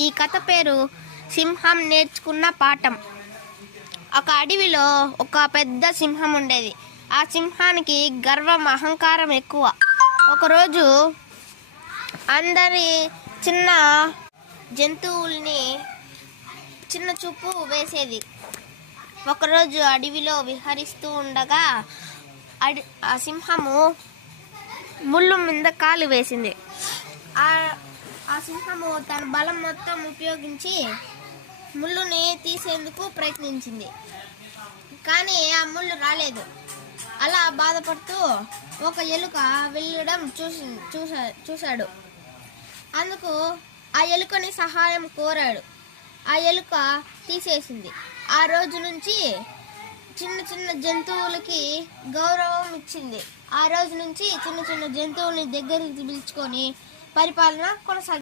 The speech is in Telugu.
ఈ కథ పేరు సింహం నేర్చుకున్న పాఠం. ఒక అడవిలో ఒక పెద్ద సింహం ఉండేది. ఆ సింహానికి గర్వం, అహంకారం ఎక్కువ. ఒకరోజు అందరి చిన్న జంతువుల్ని చిన్న చూపు వేసేది. ఒకరోజు అడవిలో విహరిస్తూ ఉండగా ఆ సింహము ముళ్ళు మీద కాలు వేసింది. ఆ సింహము తన బలం మొత్తం ఉపయోగించి ముళ్ళుని తీసేందుకు ప్రయత్నించింది. కానీ ఆ ముళ్ళు రాలేదు. అలా బాధపడుతూ ఒక ఎలుక వెళ్ళడం చూశాడు. అందుకు ఆ ఎలుకని సహాయం కోరాడు. ఆ ఎలుక తీసేసింది. ఆ రోజు నుంచి చిన్న చిన్న జంతువులకి గౌరవం ఇచ్చింది. ఆ రోజు నుంచి చిన్న చిన్న జంతువుల్ని దగ్గరికి పిలుచుకొని పరిపాలన కొనసాగింది.